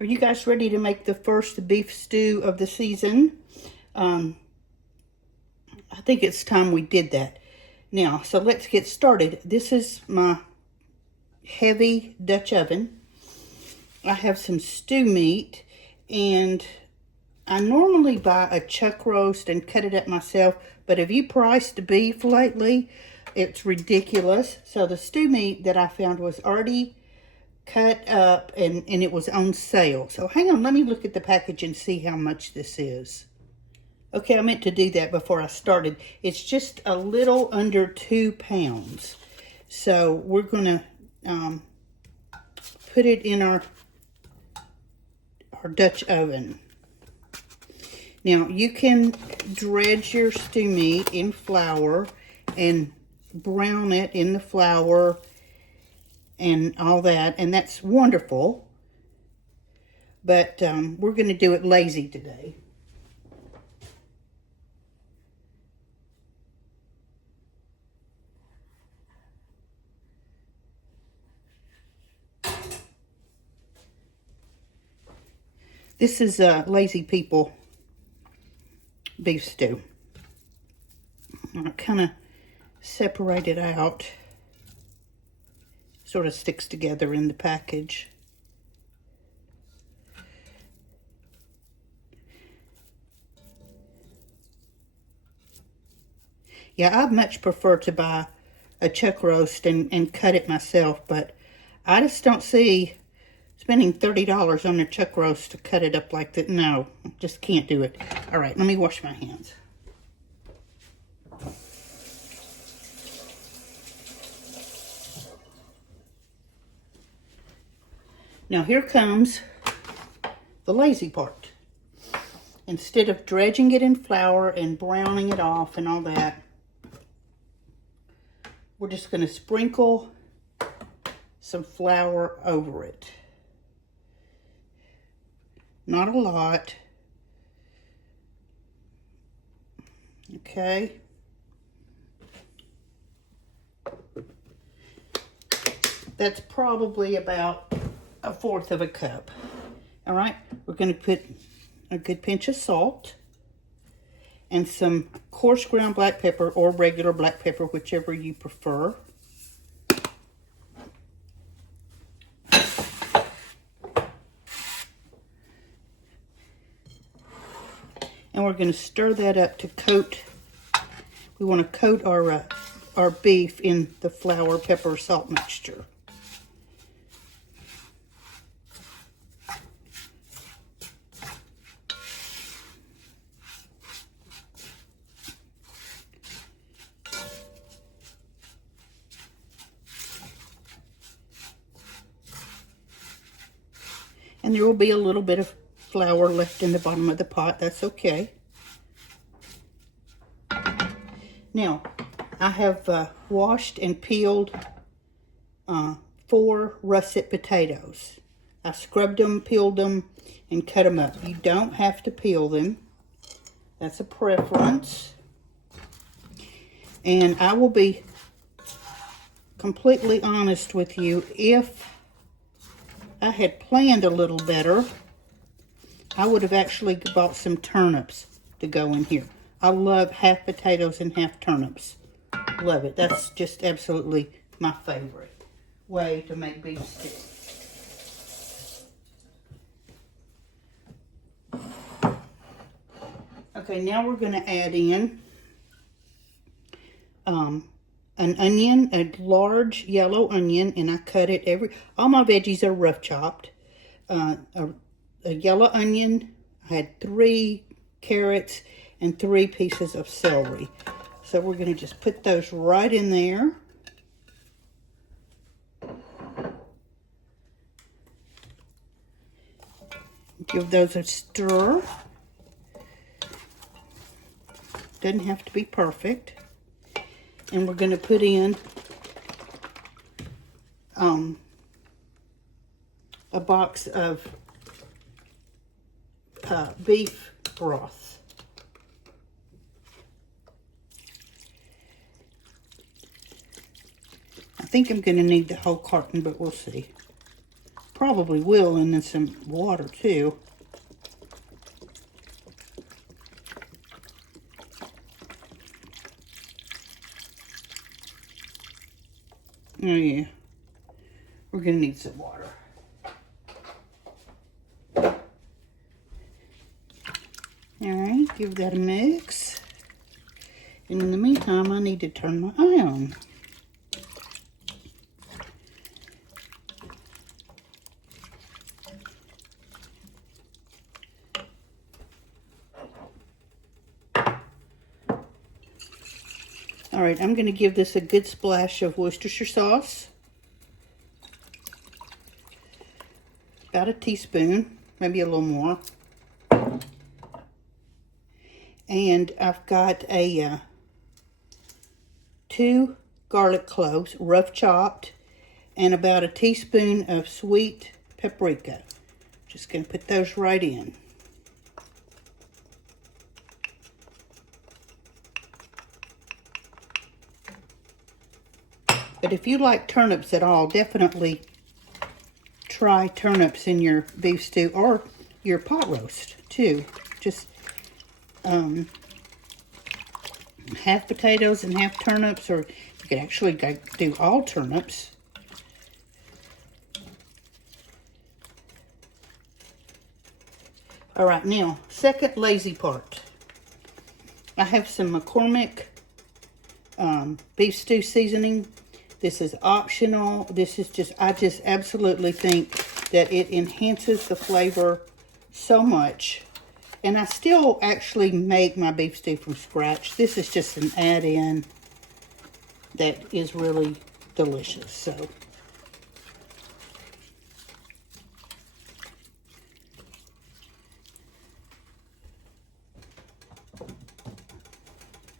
Are you guys ready to make the first beef stew of the season? I think it's time we did that. Now, so let's get started. This is my heavy Dutch oven. I have some stew meat, and I normally buy a chuck roast and cut it up myself, but have you priced beef lately? It's ridiculous. So the stew meat that I found was already cut up and it was on sale. So hang on, let me look at the package and see how much this is. Okay, I meant to do that before I started. It's just a little under 2 pounds. So we're gonna put it in our Dutch oven. Now you can dredge your stew meat in flour and brown it in the flour and all that, and that's wonderful, but we're going to do it lazy today. This is Lazy People beef stew. I kind of separate it out. Sort of sticks together in the package. Yeah, I much prefer to buy a chuck roast and cut it myself, but I just don't see spending $30 on a chuck roast to cut it up like that. No, just can't do it. All right, let me wash my hands. Now here comes the lazy part. Instead of dredging it in flour and browning it off and all that, we're just going to sprinkle some flour over it. Not a lot. Okay. That's probably about 1/4 of a cup. All right, we're going to put a good pinch of salt and some coarse ground black pepper or regular black pepper, whichever you prefer. And we're going to stir that up to coat. We want to coat our beef in the flour, pepper, salt mixture. And there will be a little bit of flour left in the bottom of the pot. That's okay. Now, I have washed and peeled 4 russet potatoes. I scrubbed them, peeled them, and cut them up. You don't have to peel them. That's a preference. And I will be completely honest with you. If I had planned a little better, I would have actually bought some turnips to go in here. I love half potatoes and half turnips. Love it. That's just absolutely my favorite way to make beef stew. Okay, now we're going to add in an onion, a large yellow onion, and I cut it all my veggies are rough chopped. A yellow onion, I had 3 carrots and 3 pieces of celery. So we're going to just put those right in there. Give those a stir. Doesn't have to be perfect. And we're going to put in a box of beef broth. I think I'm going to need the whole carton, but we'll see. probably will, and then some water too. Oh yeah, we're gonna need some water. All right, give that a mix. And in the meantime, I need to turn my eye on. All right, I'm going to give this a good splash of Worcestershire sauce. About a teaspoon, maybe a little more. And I've got a 2 garlic cloves, rough chopped, and about a teaspoon of sweet paprika. Just going to put those right in. But if you like turnips at all, definitely try turnips in your beef stew or your pot roast too. Just half potatoes and half turnips, or you could actually do all turnips. All right, now, second lazy part. I have some McCormick beef stew seasoning. This is optional. This is just, I just absolutely think that it enhances the flavor so much. And I still actually make my beef stew from scratch. This is just an add-in that is really delicious. So,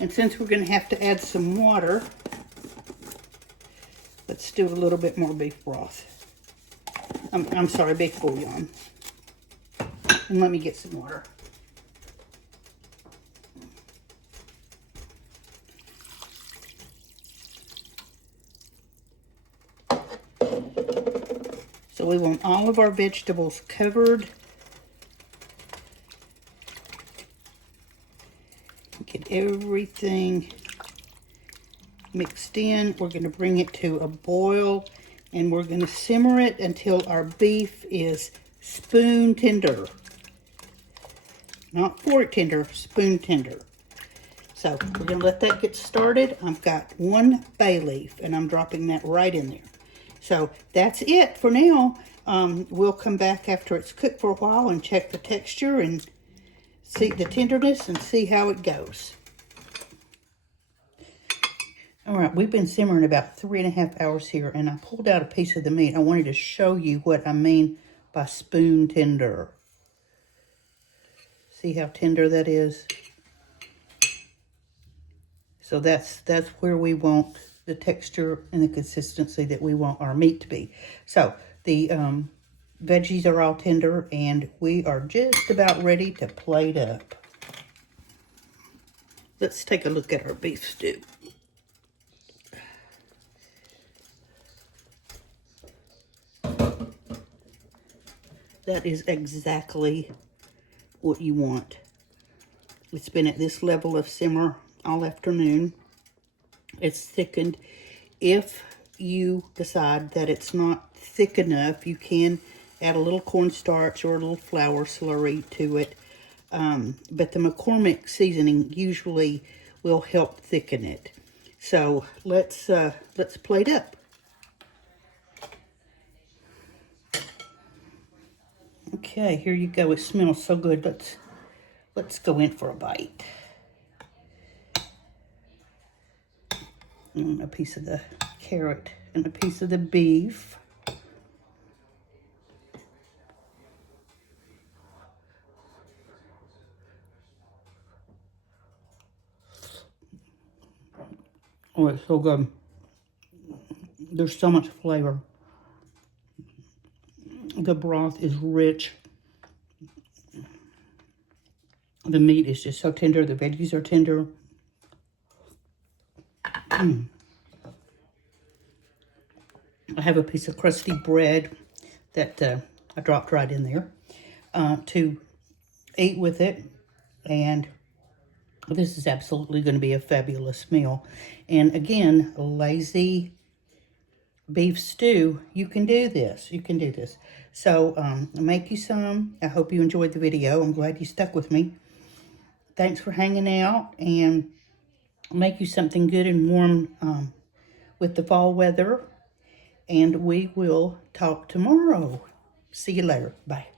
and since we're going to have to add some water, let's do a little bit more beef broth. I'm sorry, beef bouillon. And let me get some water. So we want all of our vegetables covered. Get everything mixed in. We're going to bring it to a boil, and we're going to simmer it until our beef is spoon tender. Not fork tender, spoon tender. So we're going to let that get started. I've got 1 bay leaf, and I'm dropping that right in there. So that's it for now. We'll come back after it's cooked for a while and check the texture and see the tenderness and see how it goes. All right, we've been simmering about 3.5 hours here, and I pulled out a piece of the meat. I wanted to show you what I mean by spoon tender. See how tender that is? So that's where we want the texture and the consistency that we want our meat to be. So the veggies are all tender, and we are just about ready to plate up. Let's take a look at our beef stew. That is exactly what you want. It's been at this level of simmer all afternoon. It's thickened. If you decide that it's not thick enough, you can add a little cornstarch or a little flour slurry to it. But the McCormick seasoning usually will help thicken it. So let's plate up. Okay, here you go. It smells so good. Let's go in for a bite. And a piece of the carrot and a piece of the beef. Oh, it's so good. There's so much flavor. The broth is rich. The meat is just so tender. The veggies are tender. I have a piece of crusty bread that I dropped right in there to eat with it. And this is absolutely going to be a fabulous meal. And again, lazy beef stew, you can do this. You can do this. So make you some. I hope you enjoyed the video. I'm glad you stuck with me. Thanks for hanging out, and I'll make you something good and warm with the fall weather. And we will talk tomorrow. See you later. Bye.